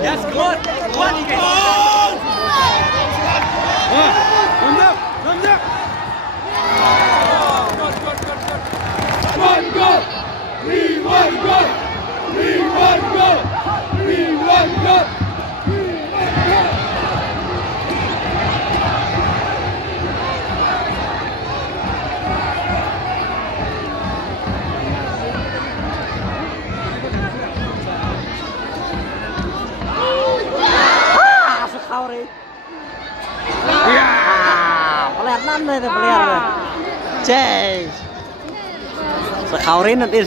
Yes, come on. Come on, Ike. One goal! We one goal! We one goal! We one goal! Sekali. Pelihatan itu pelihatan. Jeez. Sekali nanti.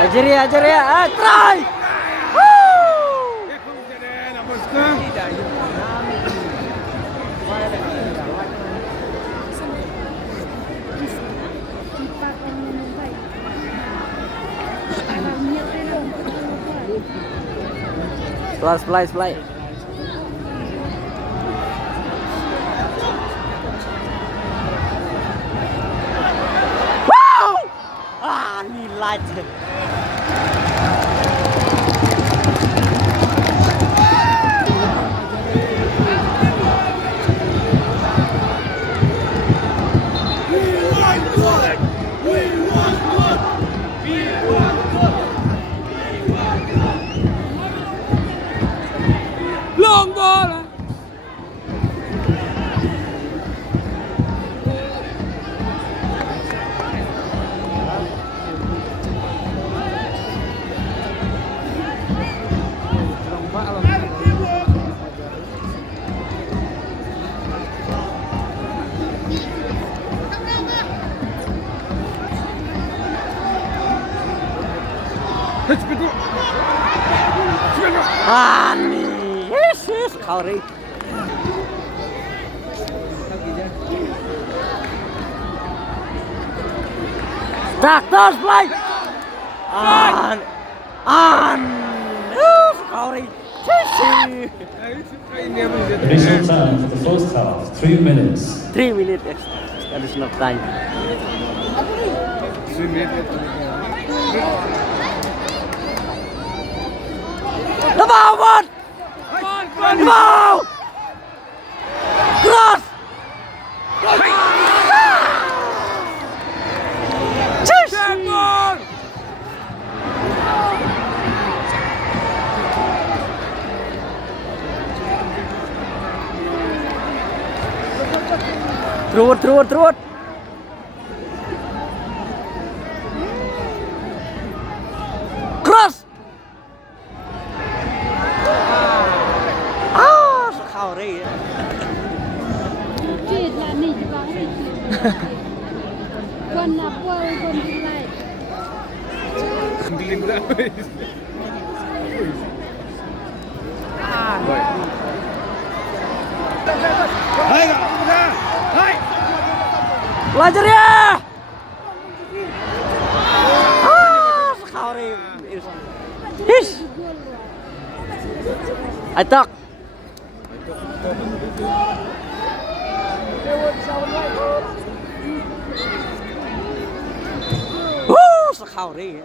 Ajar ya, try. Play. Wow! Nilai. Long ball! Yes, sekali. Terus play. Sekali. Additional time for the first half, 3 minutes. 3 minutes additional time. Lebawan! Wow! Cross! Terus. Cross! Sekali. Chết là nỉ vào nỉ. Con là quay con đi lại. Belajar ya. Sekali. Hish. Atak. Sekali.